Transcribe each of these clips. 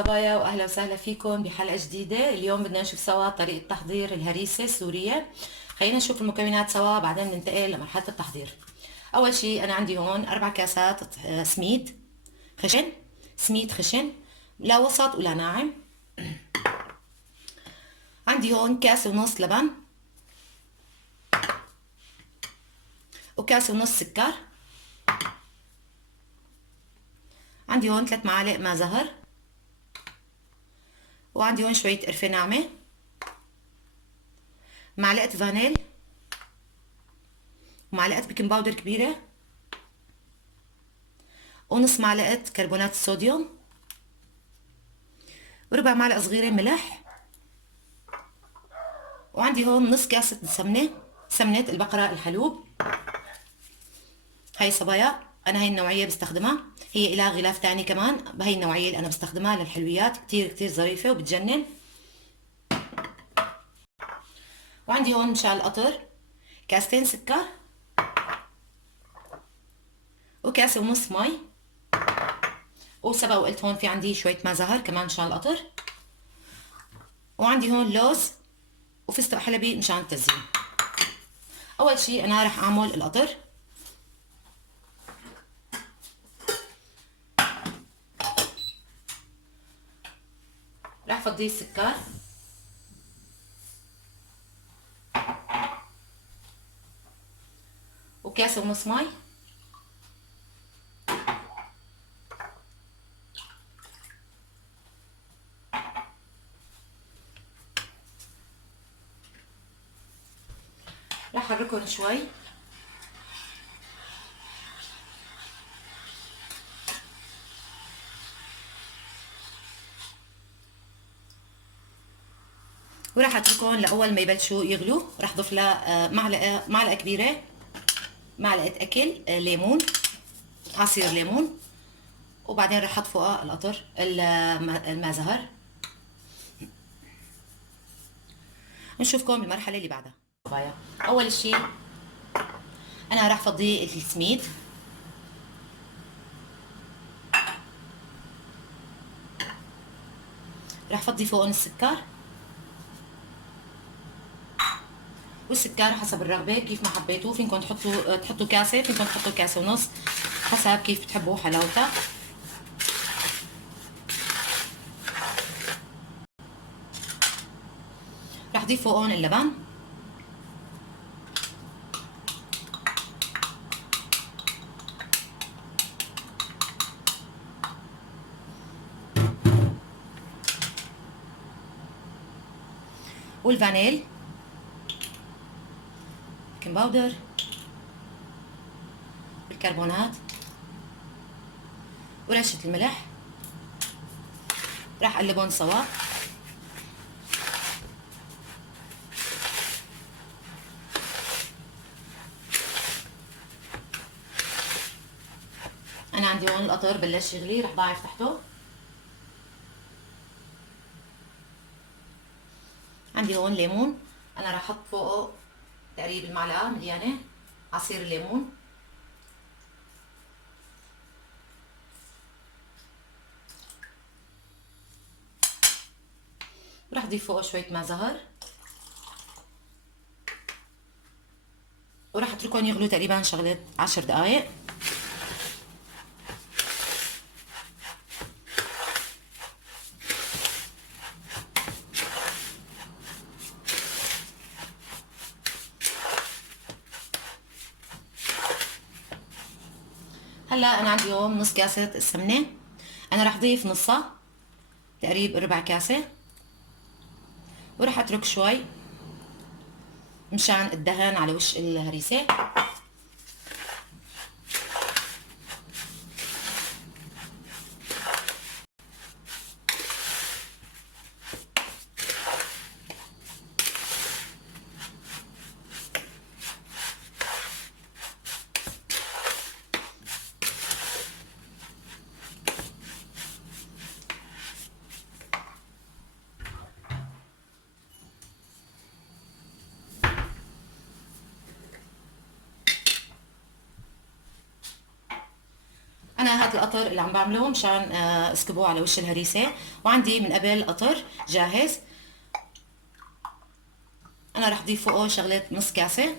صبايا واهلا وسهلا فيكم بحلقه جديده. اليوم بدنا نشوف سوا طريقه تحضير الهريسه السوريه. خلينا نشوف المكونات سوا بعدين ننتقل لمرحله التحضير. اول شيء انا عندي هون 4 كاسات سميد خشن، سميد خشن لا وسط ولا ناعم. عندي هون كاسه ونص لبن، وكاسه ونص سكر. عندي هون 3 معالق ماء زهر، وعندي هون شويه قرفه ناعمه، معلقه فانيل، ومعلقه بيكنج باودر كبيره، ونص معلقه كربونات الصوديوم، وربع معلقه صغيره ملح. وعندي هون نص كاسة سمنة، سمنة البقرة الحلوب. هاي صبايا أنا هاي النوعية بستخدمها، هي إلها غلاف تاني كمان بهاي النوعية اللي أنا بستخدمها للحلويات، كتير كتير ظريفة وبتجنن. وعندي هون مشان القطر كاستين سكر، وكاسة ونص مي، وسبق وقلت هون في عندي شوية ماء زهر كمان مشان القطر. وعندي هون لوز وفستق حلبي مشان التزيين. أول شي أنا رح أعمل القطر. رح فضي السكر، وكاسة ونص مي، رح أحركهم شوي. وراح اتركهم لاول ما يبلشوا يغلوا. راح اضيف لها معلقه كبيره، معلقه اكل ليمون، عصير ليمون. وبعدين راح احط فوقها القطر الماء زهر. نشوفكم بالمرحله اللي بعدها. اول شيء انا راح افضي السميد، راح افضي فوقهم السكر، والسكر حسب الرغبه كيف ما حبيتوا. فينكم تحطوا كاسه، فينكم تحطوا كاسه ونص حسب كيف بتحبوا حلاوتها. راح اضيف فوقهم اللبن، والفانيل، بيكنج باودر، الكربونات، ورشة الملح. راح اقلبهم سوا. انا عندي هون القطر بلش يغلي، راح ضاعف تحته. عندي هون ليمون، انا راح احط فوقه تقريبا المعلقه مليانه عصير الليمون. راح اضيف فوقه شويه ماء زهر، وراح اتركهم يغلوا تقريبا شغله 10 دقائق. هلا انا عندي هون نص كاسه السمنه، انا راح اضيف نصها تقريبا ربع كاسه، وراح اترك شوي مشان الدهن على وش الهريسه. انا هاد القطر اللي عم بعمله مشان اسكبه على وش الهريسه، وعندي من قبل قطر جاهز. انا رح اضيف فوقه شغله نص كاسه،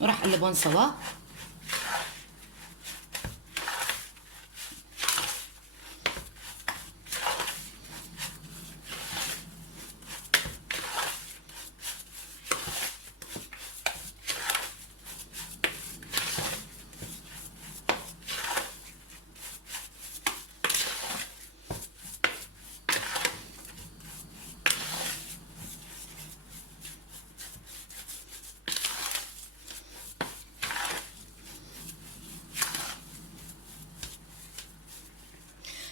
وراح اقلبهم سوا.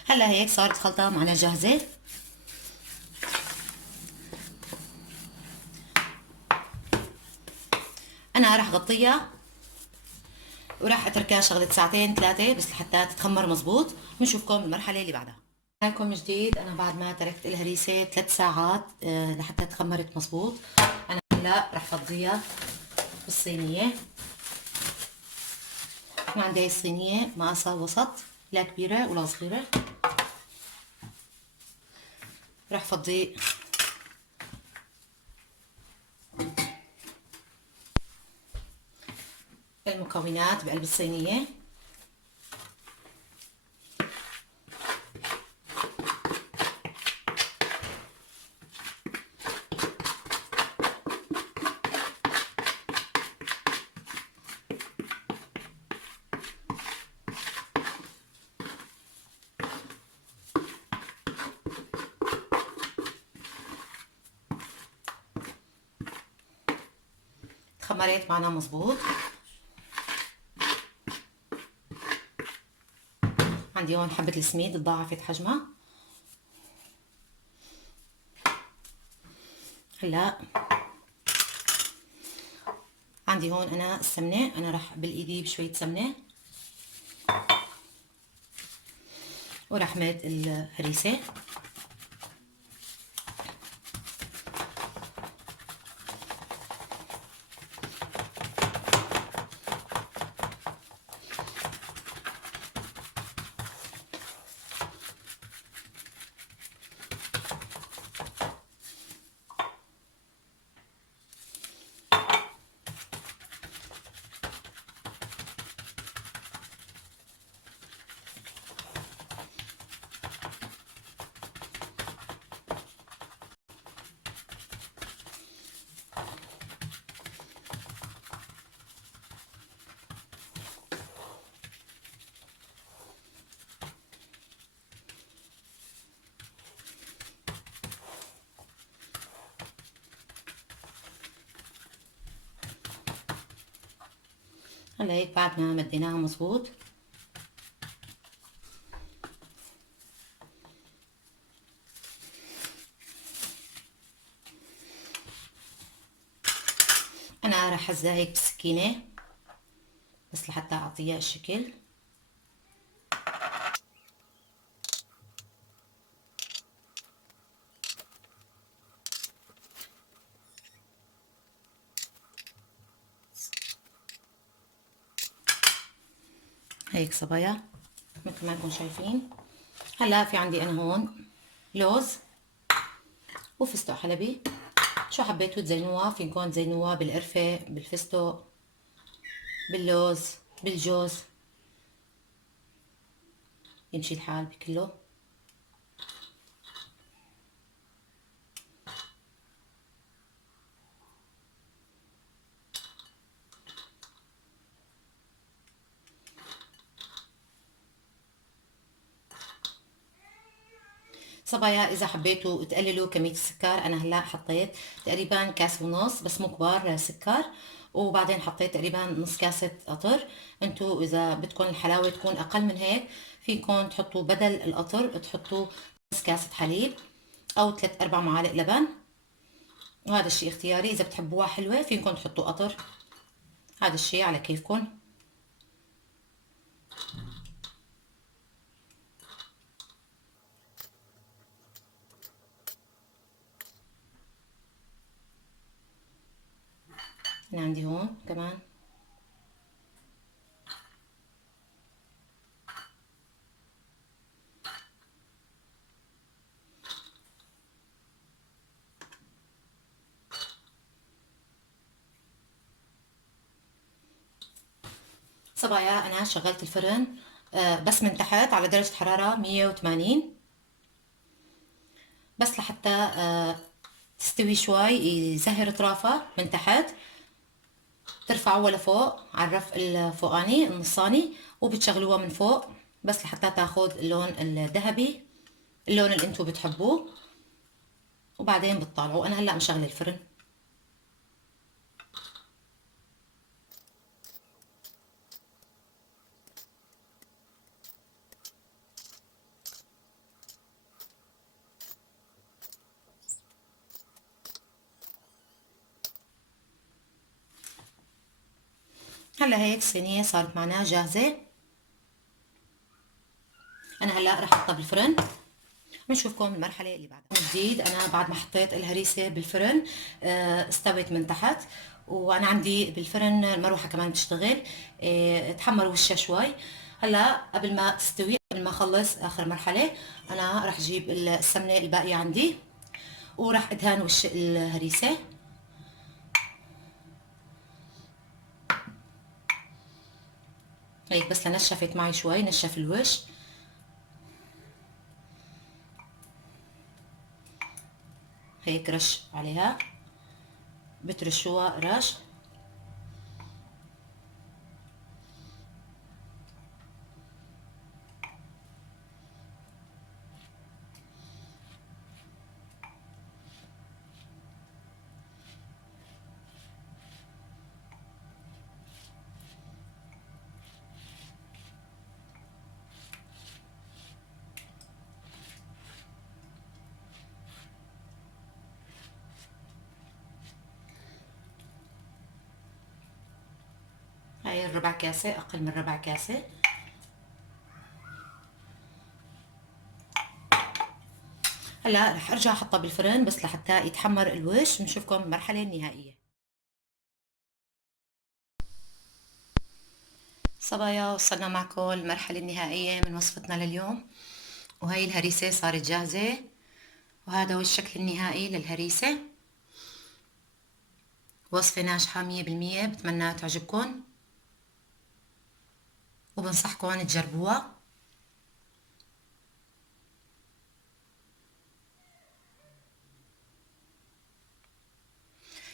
هلا هيك صارت خلطة معنا جاهزة. انا راح اغطيها وراح اتركها شغلة ساعتين ثلاثة بس لحتى تتخمر مزبوط. بنشوفكم المرحلة اللي بعدها. معكم من جديد. انا بعد ما تركت الهريسة 3 ساعات لحتى تخمرت مزبوط، انا هلا راح افضيها بالصينية. انا عندي هاي الصينية مقاسها وسط، لا كبيرة ولا صغيرة. راح افضي المكونات بقلب الصينية. خمرت معنا مزبوط. عندي هون حبة السميد تضاعفت حجمها. هلا عندي هون انا السمنة، انا راح بالايدي بشوية سمنة وراح مد الهريسة. هلا هيك بعد ما مديناها مزبوط انا راح هزها هيك بالسكينة بس لحتى اعطيها الشكل. هيك صبايا مثل ما انتم شايفين. هلا في عندي انا هون لوز وفستق حلبي، شو حبيتوا تزينوها فينكم تزينوها بالقرفة، بالفستق، باللوز، بالجوز، يمشي الحال بكله. صبايا اذا حبيتوا تقللوا كمية السكر، انا هلا حطيت تقريبا كاس ونص بس مو كبار سكر، وبعدين حطيت تقريبا نص كاسة قطر. انتوا اذا بدكم الحلاوة تكون اقل من هيك فيكم تحطوا بدل القطر تحطوا نص كاسة حليب او 3-4 معالق لبن، وهذا الشيء اختياري. اذا بتحبوها حلوة فيكم تحطوا قطر، هذا الشيء على كيفكم. من عندي هون كمان. صبايا انا شغلت الفرن بس من تحت على درجة حرارة 180، بس لحتى تستوي شوي، يزهر اطرافها من تحت، ترفعوها لفوق على الرف الفوقاني النصاني، وبتشغلوها من فوق بس لحتى تاخد اللون الذهبي، اللون اللي انتو بتحبوه، وبعدين بتطلعوا. انا هلا مشغله الفرن. هلا هيك الصينية صارت معنا جاهزة. انا هلا رح احطها بالفرن، بنشوفكم المرحلة اللي بعدها. جديد انا بعد ما حطيت الهريسة بالفرن استوت من تحت، وانا عندي بالفرن المروحة كمان بتشتغل، تحمر وشها شوي. هلا قبل ما تستوي، قبل ما اخلص اخر مرحلة، انا رح اجيب السمنة الباقية عندي وراح ادهن وش الهريسة. هيك بس لنشفت معي شوي، نشف الوش. هيك رش عليها، بترشوها رش. هاي الربع كاسة، اقل من ربع كاسة. هلا رح ارجع احطها بالفرن بس لحتى يتحمر الوش، بنشوفكم المرحلة النهائية. صبايا وصلنا معكم المرحلة النهائية من وصفتنا لليوم، وهي الهريسة صارت جاهزة، وهذا هو الشكل النهائي للهريسة. وصفة ناجحة 100%، بتمنى تعجبكم وبنصحكم تجربوها.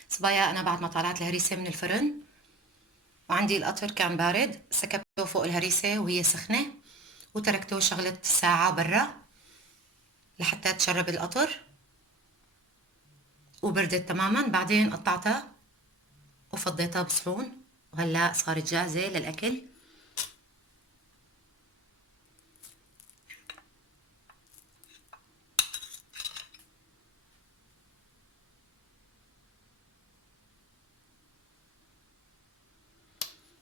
صبايا انا بعد ما طلعت الهريسة من الفرن وعندي القطر كان بارد، سكبته فوق الهريسة وهي سخنة، وتركته شغلة ساعة برا لحتى تشرب القطر وبردت تماما. بعدين قطعتها وفضيتها بصحون، وهلا صارت جاهزة للأكل.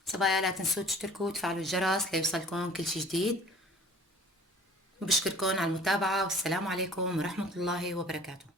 صبايا لا تنسوا تشتركوا وتفعلوا الجرس ليوصلكم كل شي جديد، وبشكركم على المتابعة، والسلام عليكم ورحمة الله وبركاته.